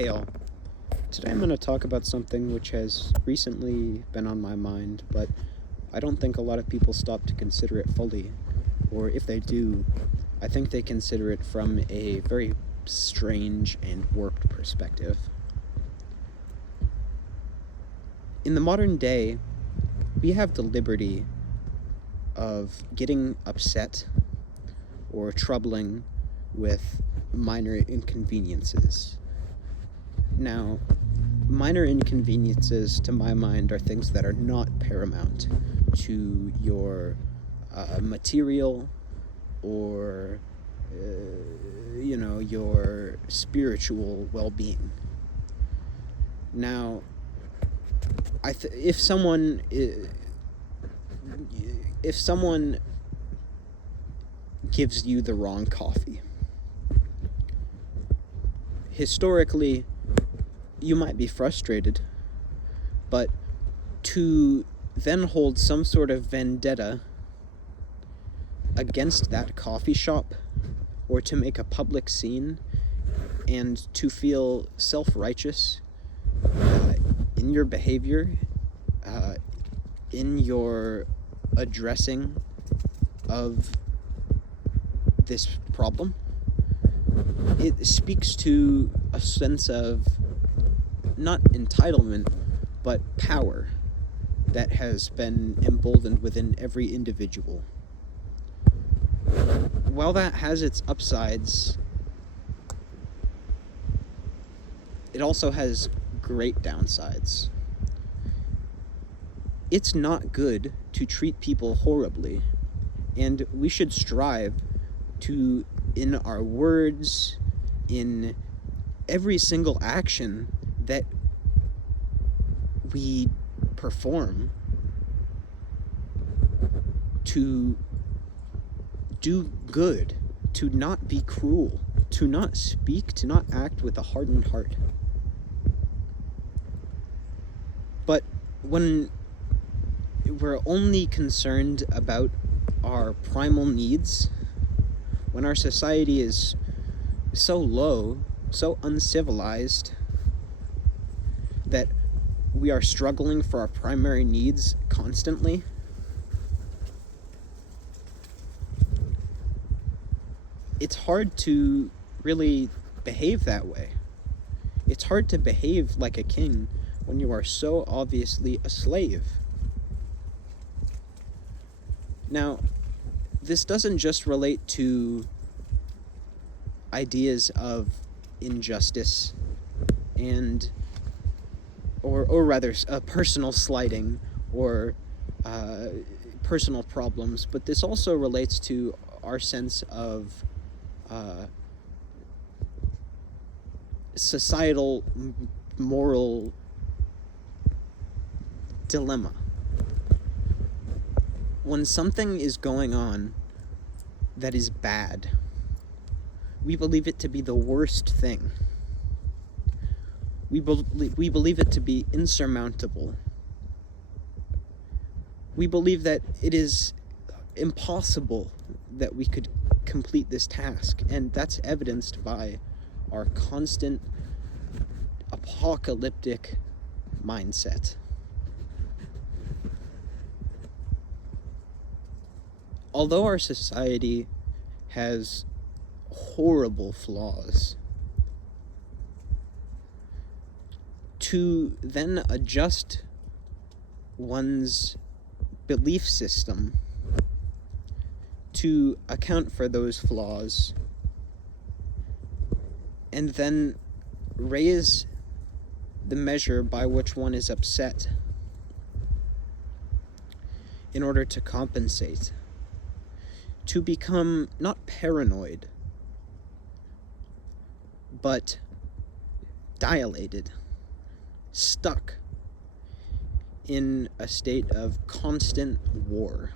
Hey all. Today I'm going to talk about something which has recently been on my mind, but I don't think a lot of people stop to consider it fully. Or if they do, I think they consider it from a very strange and warped perspective. In the modern day, we have the liberty of getting upset or troubling with minor inconveniences. Now, minor inconveniences, to my mind, are things that are not paramount to your material or, your spiritual well-being. Now, if someone gives you the wrong coffee, historically, you might be frustrated, but to then hold some sort of vendetta against that coffee shop, or to make a public scene, and to feel self-righteous in your behavior, in your addressing of this problem, it speaks to a sense of not entitlement, but power that has been emboldened within every individual. While that has its upsides, it also has great downsides. It's not good to treat people horribly, and we should strive to, in our words, in every single action that we perform, to do good, to not be cruel, to not speak, to not act with a hardened heart. But when we're only concerned about our primal needs, when our society is so low, so uncivilized, that we are struggling for our primary needs constantly, it's hard to really behave that way. It's hard to behave like a king when you are so obviously a slave. Now, this doesn't just relate to ideas of injustice and or rather personal slighting or personal problems, but this also relates to our sense of societal moral dilemma. When something is going on that is bad, we believe it to be the worst thing. We believe it to be insurmountable. We believe that it is impossible that we could complete this task, and that's evidenced by our constant apocalyptic mindset. Although our society has horrible flaws, to then adjust one's belief system to account for those flaws and then raise the measure by which one is upset in order to compensate, to become not paranoid, but dilated, stuck in a state of constant war.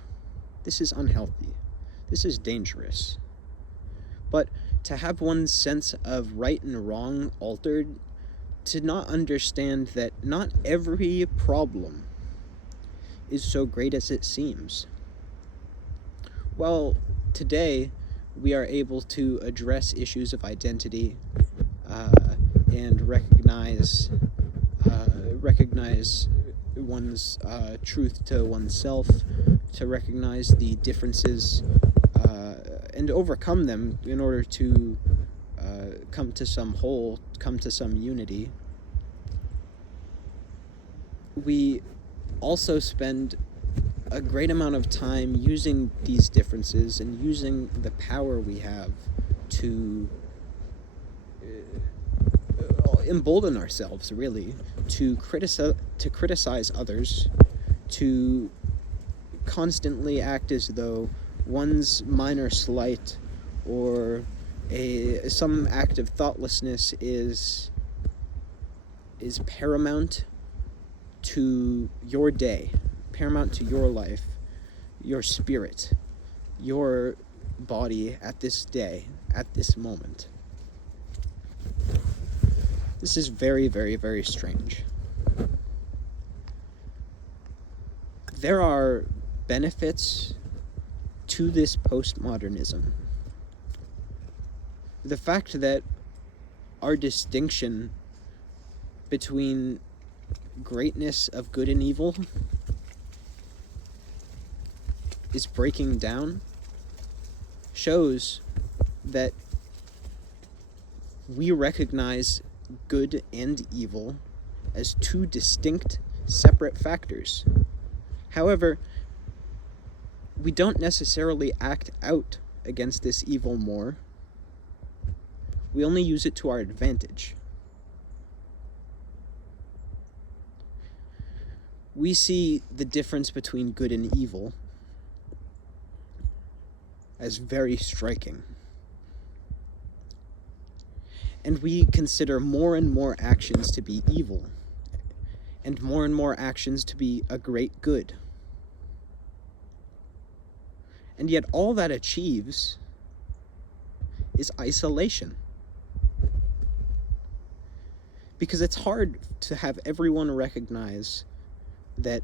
This is unhealthy. This is dangerous. But to have one's sense of right and wrong altered, to not understand that not every problem is so great as it seems. Well, today we are able to address issues of identity and recognize recognize one's truth to oneself, to recognize the differences and overcome them in order to come to some whole, come to some unity. We also spend a great amount of time using these differences and using the power we have to embolden ourselves, really, to criticize others, to constantly act as though one's minor slight or some act of thoughtlessness is paramount to your day, paramount to your life, your spirit, your body at this day, at this moment. This is very, very, very strange. There are benefits to this postmodernism. The fact that our distinction between greatness of good and evil is breaking down shows that we recognize good and evil as two distinct, separate factors. However, we don't necessarily act out against this evil more. We only use it to our advantage. We see the difference between good and evil as very striking. And we consider more and more actions to be evil, and more actions to be a great good. And yet all that achieves is isolation. Because it's hard to have everyone recognize that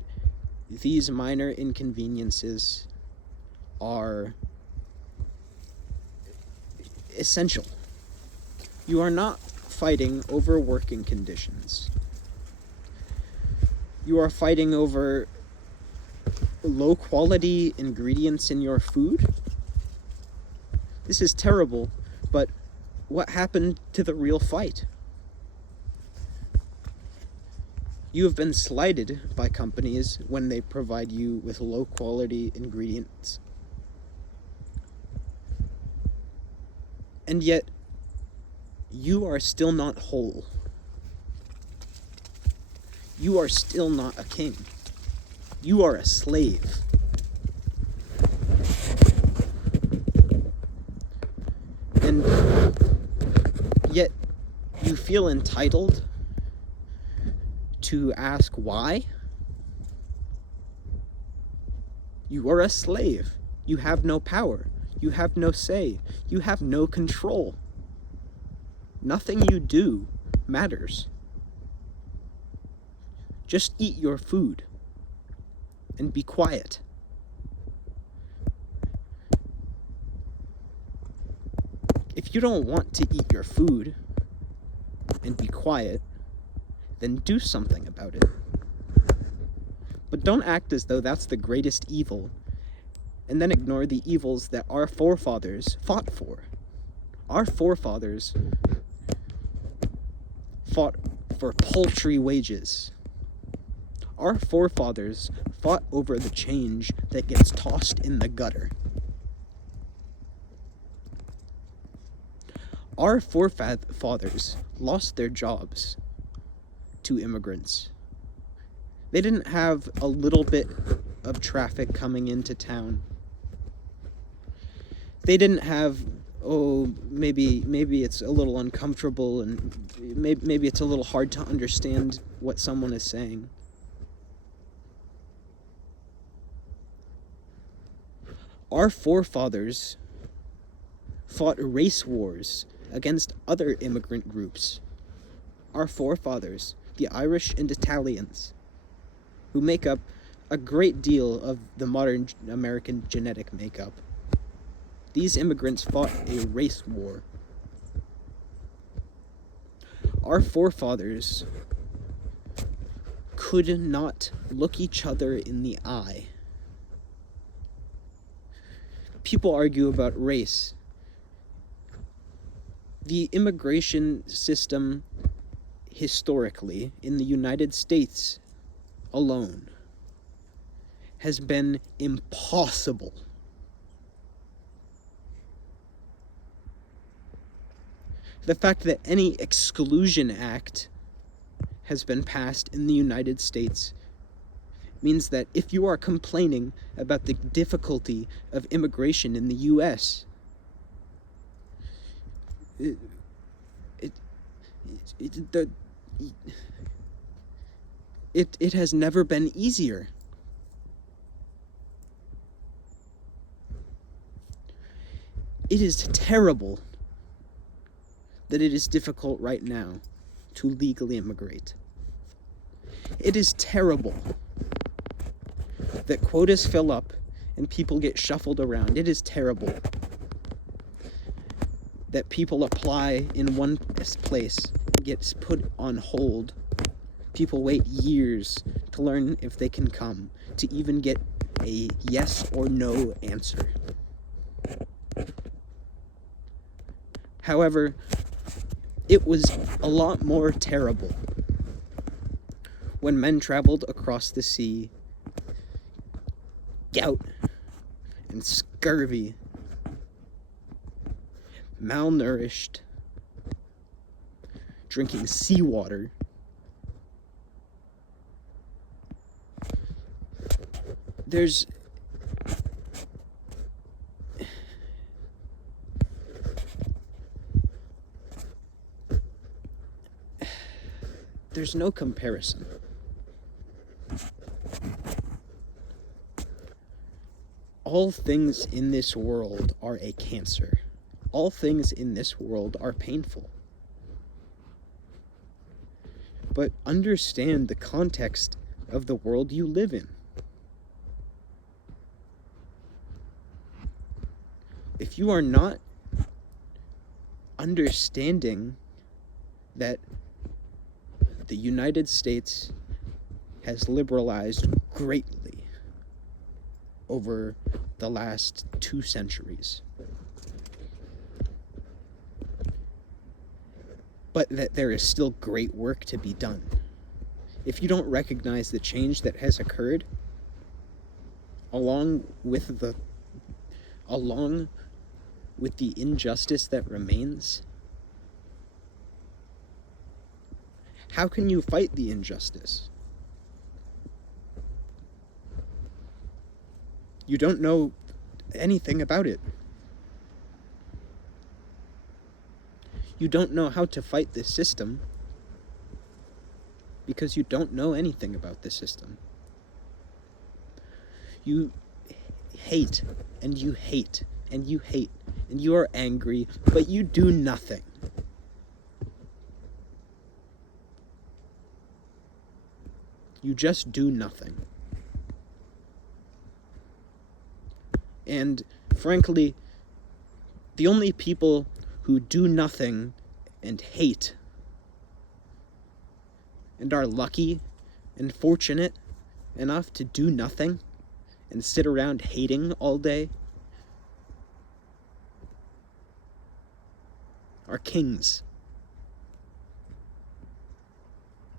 these minor inconveniences are essential. You are not fighting over working conditions. You are fighting over low quality ingredients in your food. This is terrible, but what happened to the real fight? You have been slighted by companies when they provide you with low quality ingredients. And yet, you are still not whole. You are still not a king. You are a slave. And yet, you feel entitled to ask why? You are a slave. You have no power. You have no say. You have no control. Nothing you do matters. Just eat your food and be quiet. If you don't want to eat your food and be quiet, then do something about it. But don't act as though that's the greatest evil, and then ignore the evils that our forefathers fought for. Our forefathers fought for paltry wages. Our forefathers fought over the change that gets tossed in the gutter. Our forefathers lost their jobs to immigrants. They didn't have a little bit of traffic coming into town. They didn't have, maybe it's a little uncomfortable and maybe it's a little hard to understand what someone is saying. Our forefathers fought race wars against other immigrant groups. Our forefathers, the Irish and Italians, who make up a great deal of the modern American genetic makeup. These immigrants fought a race war. Our forefathers could not look each other in the eye. People argue about race. The immigration system historically in the United States alone has been impossible. The fact that any exclusion act has been passed in the United States means that if you are complaining about the difficulty of immigration in the U.S., it has never been easier. It is terrible that it is difficult right now to legally immigrate. It is terrible that quotas fill up and people get shuffled around. It is terrible that people apply in one place and gets put on hold. People wait years to learn if they can come, to even get a yes or no answer. However, it was a lot more terrible when men traveled across the sea, gout and scurvy, malnourished, drinking seawater, there's no comparison. All things in this world are a cancer. All things in this world are painful. But understand the context of the world you live in. If you are not understanding that the United States has liberalized greatly over the last 2 centuries, but that there is still great work to be done. If you don't recognize the change that has occurred, along with the injustice that remains, how can you fight the injustice? You don't know anything about it. You don't know how to fight this system because you don't know anything about the system. You hate, and you hate, and you hate, and you are angry, but you do nothing. You just do nothing. And frankly, the only people who do nothing and hate and are lucky and fortunate enough to do nothing and sit around hating all day are kings.